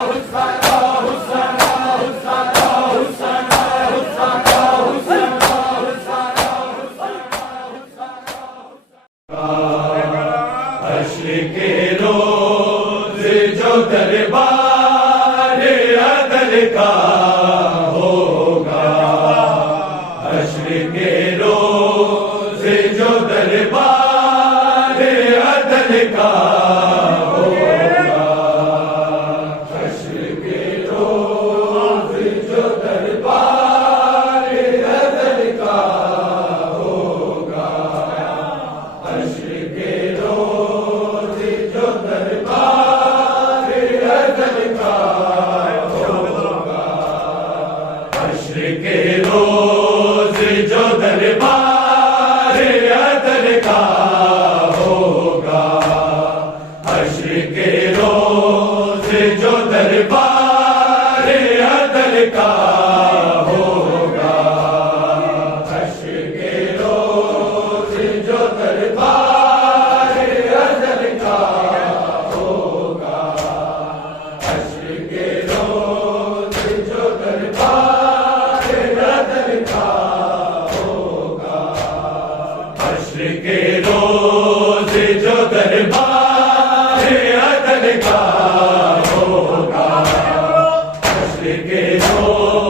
حشر کے روز جو دربار عدل کا ہوگا، حشر کے روز جو دربار عدل کا ہوگا، حشر کے روز جو دربار عدل کا ہوگا، حشر کے روز جو دربار عدل کا ہوگا، حشر کے روز جو دربار عدل کا ہوگا، حشر کے روز جو دربار عدل کا ہوگا، حشر کے روز جو دربار عدل کا ہوگا، حشر کے روز جو دربار عدل کا ہوگا، حشر کے روز جو دربار عدل کا ہوگا، حشر کے روز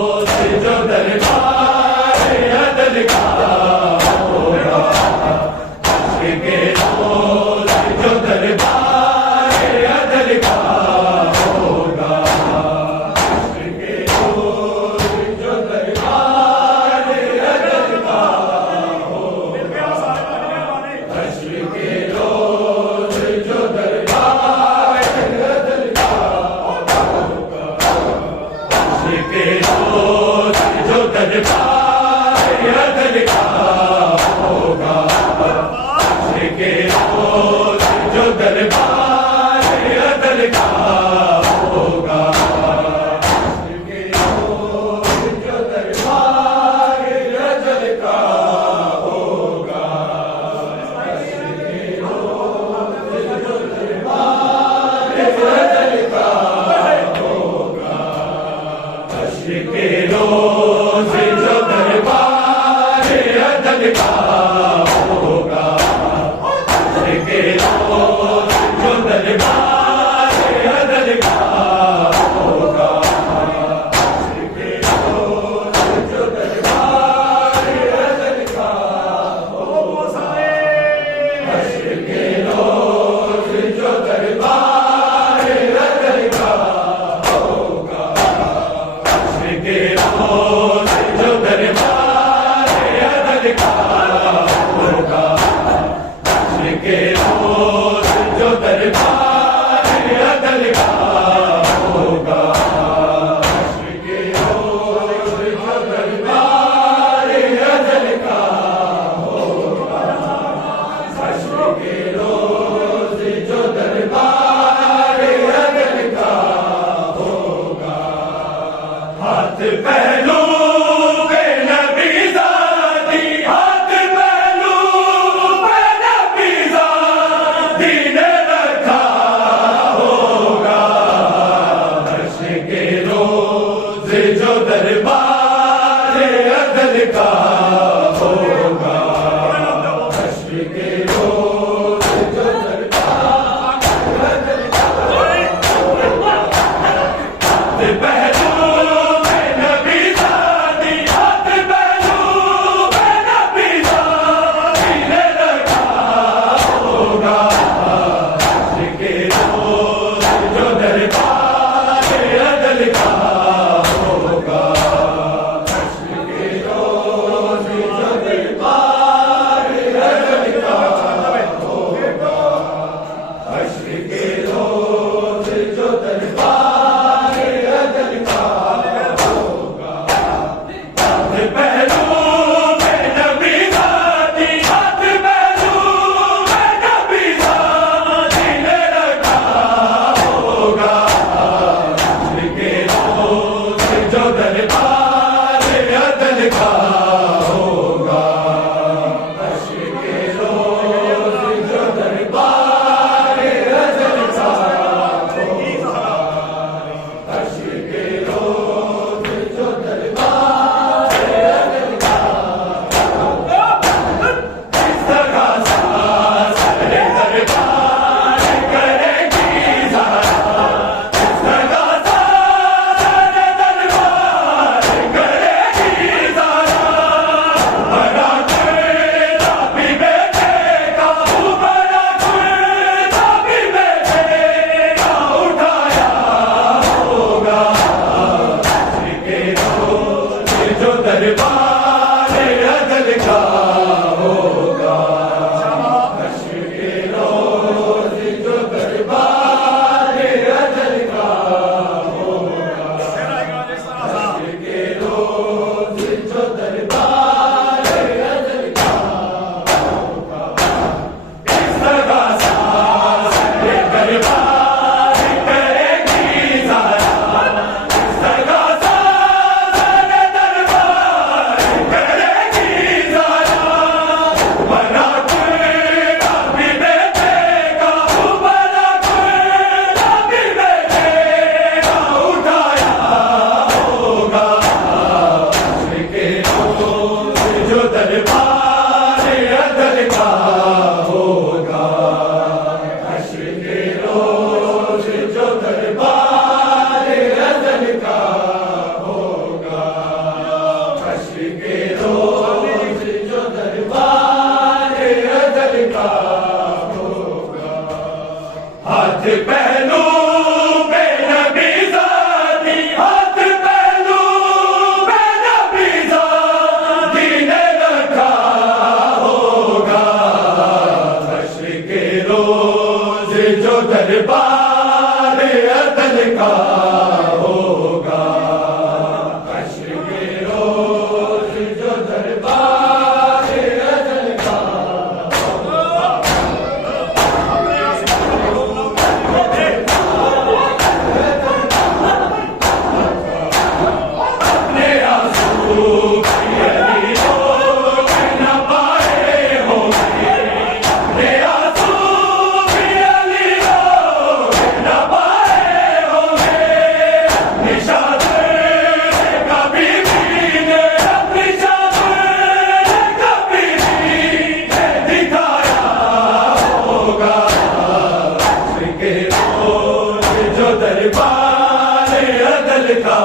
عدل کا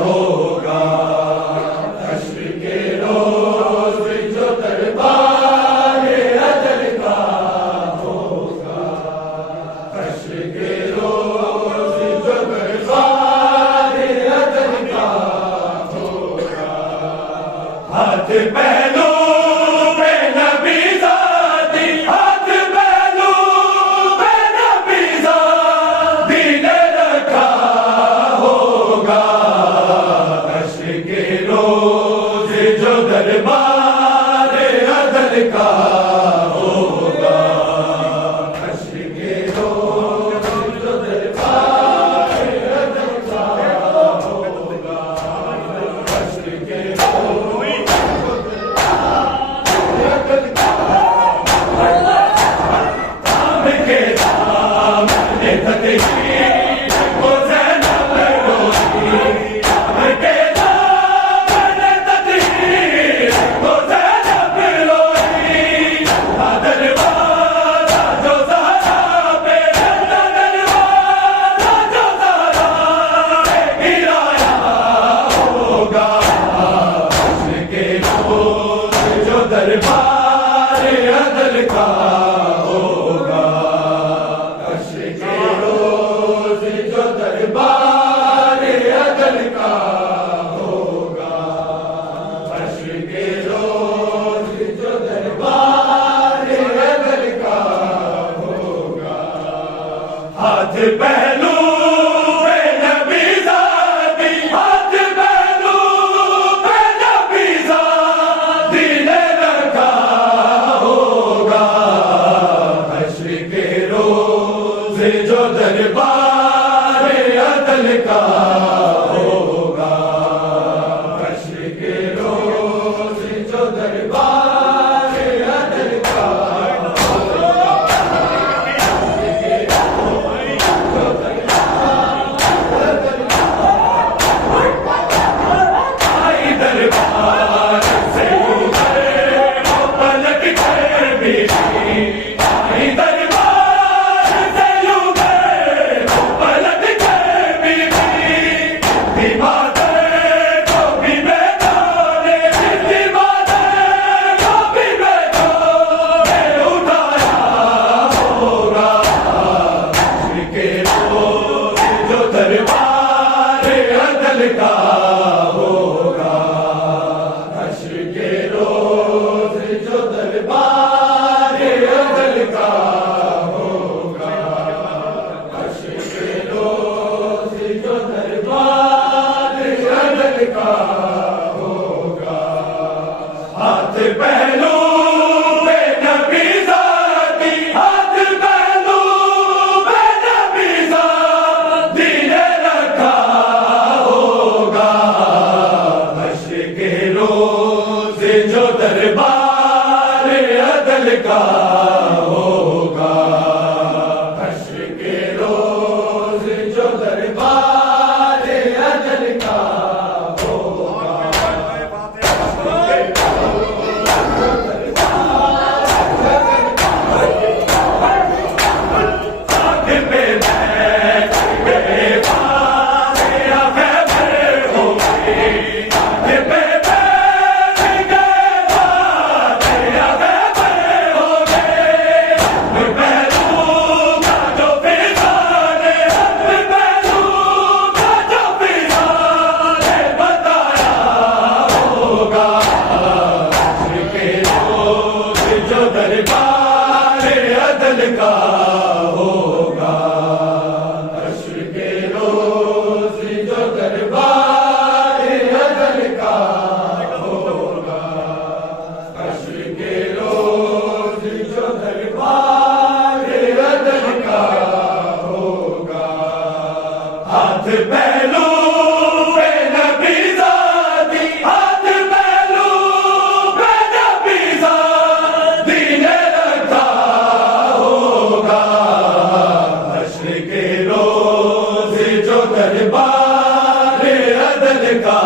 ہوگا، حشر کے روز جو دربار عدل کا ہوگا، حشر کے روز جو دربار عدل کا ہوگا، ہاتھ پہلو پہ نبی ذاتی، ہاتھ پہلو پہ نبی ذاتی نے رکھا ہوگا، حشر کے روز جو دربار عدل کا ہوگا، حشر کے روز جو دربار عدل کا ہوگا، حشر کے روز عدل کا دام کے دامن تقدیر کو زینب روئی، دام کے دامن تقدیر کو زینب روئی، دروازہ جو زہرا پہ دروازہ جو زہرا پہ گرایا ہوگا، حشر کے روز جو دربار عدل کا ہوگا، حشر کے روز جو دربار عدل کا ہوگا، حشر کے روز جو دربار عدل کا ہوگا، ہاتھ پہلو پہ نبی ذاتی، ہاتھ پہلو پہ نبی ذاتی نے رکھا ہوگا، حشر کے روز جو دربار عدل کا ہوگا، حشر کے روز جو دربار عدل کا آئی دربار سے ادھر وہ پلٹ کر بھی، آئی دربار سے ادھر وہ پلٹ کر بھی، دیوادر کو بھی بیدارے، دیوادر کو بھی بیدارے اٹھایا ہوگا، حشر کے روز جو دربار عدل کا ہوگا، حشر کے روز جو دربار عدل کا ہوگا، حشر کے روز جو دربار عدل کا ہوگا، ہاتھ پہلو پہ نبی ذاتی، ہاتھ پہلو پہ نبی ذاتی نے رکھا ہوگا، حشر کے روز جو دربار عدل کا ہوگا، حشر کے روز جو دربار عدل کا ہوگا، ساتھ پہ بیٹھ کے باتیں خیبر ہو گئی، ساتھ پہ بیٹھ کے باتیں خیبر ہو گئی، پہلو کا جو فضان ہے، پہلو کا جو فضان ہے بتایا ہوگا، حشر کے روز جو دربار عدل کا ہوگا، حشر کے روز جو دربار عدل کا ہوگا، حشر کے روز جو دربار عدل کا ہوگا، ہاتھ پہلو پہ نبی ذاتی، ہاتھ پہلو پہ نبی ذاتی نے رکھا ہوگا، حشر کے روز جو دربار عدل کا